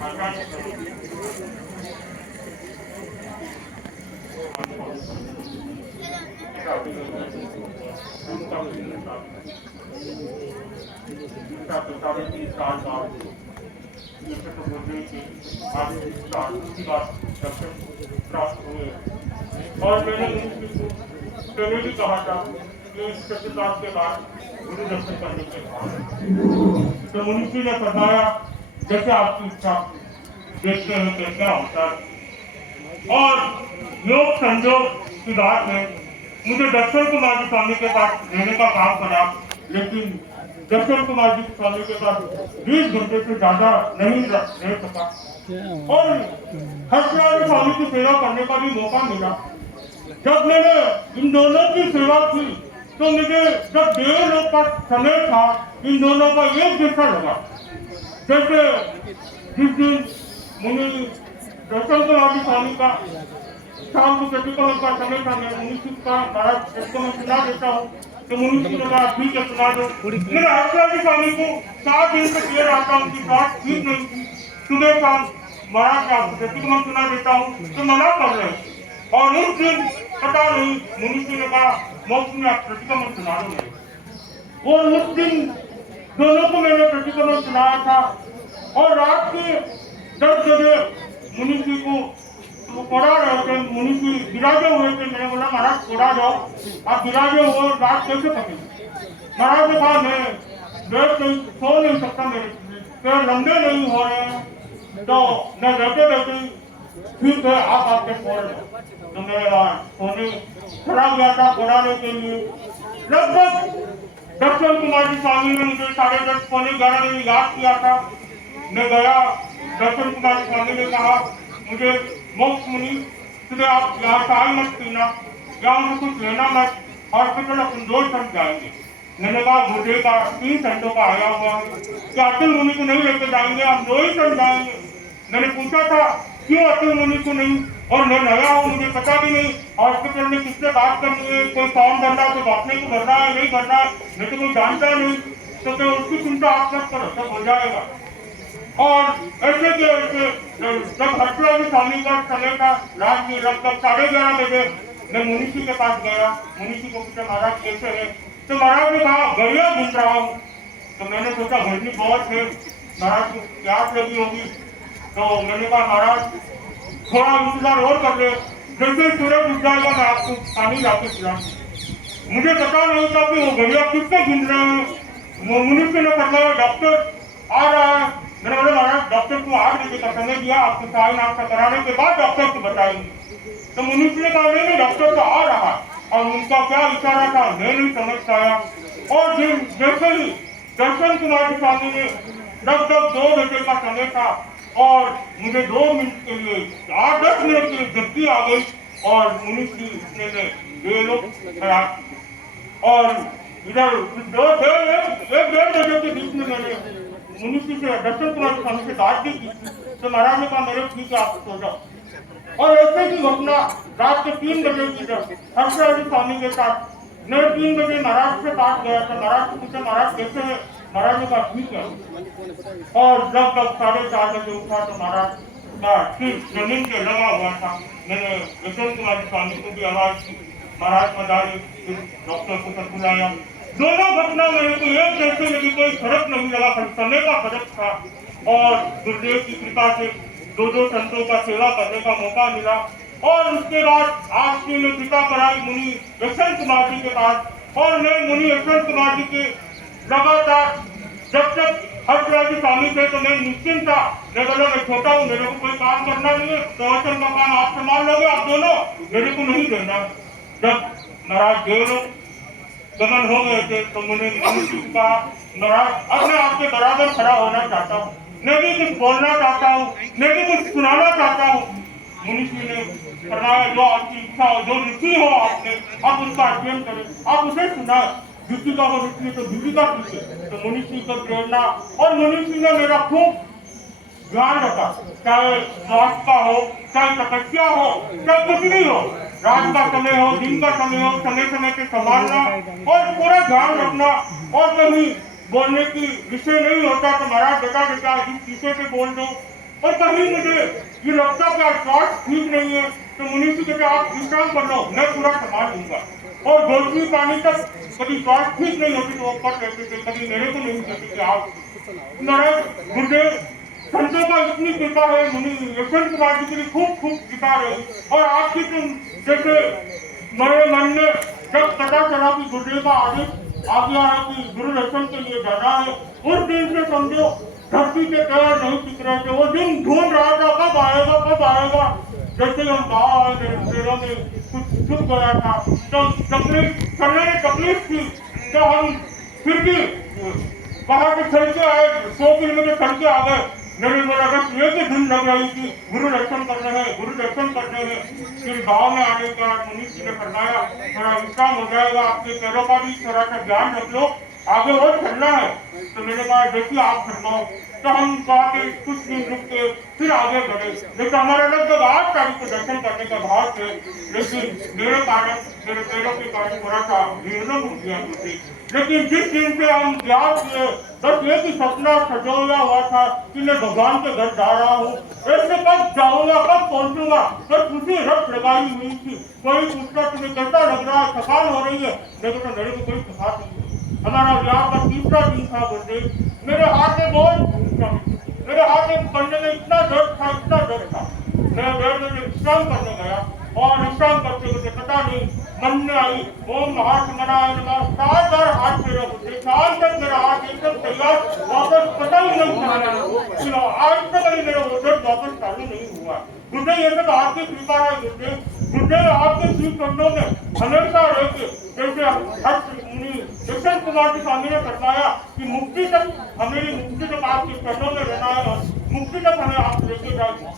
और मैंने पहले भी कहा था कि इस सत्यकाल के बाद गुरु दर्शन करने के बाद तो मुंशी ने बताया जैसे आपकी इच्छा, देखते हैं कि क्या होता है। और योग संयोग की बात है, मुझे दर्शन कुमार जी स्वामी के पास रहने का काम करा, लेकिन दर्शन कुमार जी स्वामी के पास 20 घंटे से ज्यादा नहीं रह सका और हर्षराज स्वामी की सेवा करने का भी मौका मिला। जब मैंने इन दोनों की सेवा की तो मुझे जब 1.5 लोग का समय था, इन दोनों का एक जैसा लगा। जैसे जिस दिन मुनि दर्शन कुमार जी स्वामी का शाम को प्रतिक्रमण का समय था, मैं मुनि का महाराज प्रतिक्रमण सुना देता हूँ तो मुनि ने कहा ठीक है सुना दो। मैंने हर्षराज स्वामी को 7 दिन से कह रहा था, उनकी बात ठीक नहीं थी। सुबह शाम महाराज का प्रतिक्रमण सुना देता हूँ तो मना कर रहे और उस दिन पता नहीं मुनि ने कहा मोक्ष में आप प्रतिक्रमण सुना दो। और उस दिन दोनों को मैंने प्रतिक्रमण सुनाया था और रात के 10 बजे मुनि जी को पढ़ा रहे थे, मुनि जी विराजे हुए थे। मैंने बोला महाराज पढ़ा जाओ, आप विराजे हो रात कैसे पकड़े। महाराज ने कहा मैं बैठ नहीं सो नहीं सकता, मेरे पैर लंबे नहीं हो रहे हैं तो मैं बैठे बैठे ठीक है आप आपके फोन तो मैं सोने चला गया था पढ़ाने के लिए। लगभग दर्शन कुमार जी स्वामी ने मुझे 10:30 पौने 11 बजे याद किया था। मैं गया, दर्शन कुमार जी स्वामी ने कहा मुझे मोक्ष मुनि सुबह आप यहाँ चाय मत पीना, यहाँ से कुछ लेना मत, हॉस्पिटल अपन 2 घंटे जाएंगे। मैंने कहा मुझे का 3 घंटों का आया हुआ है, क्या अतुल मुनि को नहीं लेके जाएंगे, हम 2 ही घंटे जाएंगे। मैंने पूछा था क्यों अतुल मुनि को नहीं, और मैं नया हूँ मुझे पता भी नहीं हॉस्पिटल में किससे बात करनी है, कोई फॉर्म भरना है, कोई अपने को भरना है नहीं भरना है, मैं तो कोई जानता नहीं, तो क्या उसकी चिंता आप सब करो सब हो जाएगा। और ऐसे के ऐसे जब हर्षराज स्वामी का समय था रात में लगभग 11:30 बजे मैं मुनि जी के पास गया। मुनि जी को पूछा महाराज कैसे है, तो महाराज ने कहा बढ़िया घूम रहा हूँ। तो मैंने सोचा गर्मी बहुत है, महाराज को प्यास लगी होगी, तो मैंने कहा महाराज थोड़ा इंतजार और कर ले, जैसे सूरज उठ जाएगा मैं आपको पानी लाके पिलाऊंगा। मुझे पता नहीं था कि वो घड़िया किससे घूम रहे हैं। मुनि ने फरमाया डॉक्टर आ रहा है। मैंने बोला महाराज डॉक्टर को 8 बजे का समय दिया, आपको चाय नाश्ता कराने के बाद डॉक्टर को बताएंगे। तो मुनि ने कहा नहीं डॉक्टर तो आ रहा, और उनका क्या इशारा था मैं नहीं समझ पाया। और जैसे ही दर्शन कुमार जी स्वामी ने लगभग 2 बजे का समय था और मुझे 2 मिनट के लिए 8-10 मिनट के लिए झपकी आ गई और मुनि ने खड़ा और इधर 1-1.5 बजे के बीच में मैंने मुनि से दर्शन कुमार स्वामी से बात भी की थी। तो महाराज ने कहा मेरे ठीक है आप सो जाओ। और ऐसे ही घटना रात के 3 बजे की जब हर्षराज स्वामी के साथ मैं 3 बजे महाराज से पास गया था। महाराज से पूछा महाराज कैसे है, महाराज ने कहा ठीक है। और जब 4:30 बजे उठा तो महाराज का सिर जमीन पे लगा हुआ था। मैंने दर्शन कुमार स्वामी को भी आवाज की, महाराज पधारे, डॉक्टर को सब बुलाया। दोनों घटना मेरे को एक जैसे लगी, कोई फर्क नहीं लगा, समय का फर्क था। और गुरुदेव की कृपा से 2 संतों का सेवा करने का मौका मिला। और उसके बाद आपकी ने कृपा कराई मुनि दर्शन कुमार जी के पास और मैं मुनि दर्शन कुमार जी के लगातार जब तक हर्षराज स्वामी थे तो मैं निश्चिंत था। मैं बोला मैं छोटा हूँ, मेरे को कोई काम करना नहीं है, प्रवचन का काम आप संभाल लोगे, आप दोनों मेरे को नहीं देना। जब महाराज देव गमन हो गए थे तो मुझे कहा महाराज अब मैं आपके बराबर खड़ा होना चाहता हूँ, मैं भी कुछ बोलना चाहता हूँ, मैं भी कुछ सुनाना चाहता हूँ। मुनि ने फरमाया जो आपकी इच्छा हो, जो रुचि हो आपने आप उसका अध्ययन करें, आप उसे सुनाए। दीपिका को रुचि तो दीपिका पीछे तो मुनि को प्रेरणा। और मुनि ने मेरा खूब ध्यान रखा, चाहे स्वास्थ्य का हो, चाहे तपस्या हो, चाहे कुछ भी हो, रात का समय हो, दिन का समय हो, समय समय पे संभालना और पूरा ध्यान रखना। और कभी बोलने की विषय नहीं होता तो महाराज बेटा जिस पीछे से बोल दो, और कहीं मुझे ये लगता कि स्वास्थ्य ठीक नहीं है तो मुनीष जी कहते आप विश्राम कर लो, मैं पूरा संभाल लूंगा। और गोलवी पानी तक कभी स्वास्थ्य ठीक नहीं होती तो वो कर लेते थे, कभी मेरे को नहीं कहते थे आप नारायण गुरुदेव संतों का इतनी कृपा है। मुनि यशवंत कुमार जी की खूब खूब कृपा रही और आपकी तुम जैसे मेरे मन में जब पता चला कि गुरुदेव का आदेश आ गया है कि गुरु दर्शन के लिए जाना है, उस दिन से समझो धरती के पैर नहीं टिक रहे थे। वो दिन ढूंढ रहा था कब आएगा कब आएगा। जैसे हम गाँव आए पैरों में कुछ छुप गया था तो तकलीफ करने में तकलीफ थी तो हम फिर भी बाहर के चल के आए, 100 किलोमीटर चल के आ गए। मेरे को लगा एक ही दिन लग रही थी गुरु दर्शन करने हैं गुरु दर्शन करने हैं। फिर गाँव में आने के बाद मुनीष जी ने फरमाया थोड़ा विश्राम हो जाएगा, आपके पैरों का भी थोड़ा सा ध्यान रख लो, आगे और चलना है। तो मैंने कहा देखिए आप फरमाओ। तो हम कहा कि कुछ दिन रुक के फिर आगे बढ़े। लेकिन हमारे लगभग 8 तारीख को दर्शन करने का भाव थे, लेकिन मेरे कारण मेरे पैरों के कारण थोड़ा सा निर्णय हो गया मुझे। लेकिन जिस दिन से हम याद किए बस एक ही सपना सजोया हुआ था कि मैं भगवान के घर जा रहा हूँ, ऐसे कब जाऊंगा कब पहुंचूंगा। तो खुशी रख लगाई हुई थी। कोई पूछता तुम्हें कैसा लग रहा है, थकान हो रही है? लेकिन मेरे को कोई थकान नहीं। हमारा ब्याह का 3रा दिन था गुरुदेव, मेरे हाथ में बहुत मेरे हाथ में पढ़ने में इतना दर्द था मैं बेड में विश्राम करने गया और विश्राम करते मुझे पता नहीं मन में आई ओम महासमराय नमः 7 बार हाथ फेरा मुझे 4 तक मेरा हाथ एकदम तैयार वापस पता ही नहीं चला। आज तक मेरा वो दर्द वापस चालू नहीं हुआ। गुरुदेव ये सब आपकी कृपा है गुरुदेव आपके श्री चरणों में हमेशा रहते। जैसे यशवंत कुमार जी स्वामी ने फरमाया कि मुक्ति तक हमें मुक्ति तक आपके चरणों में रहना है और मुक्ति तक हमें आप लेके जाएंगे।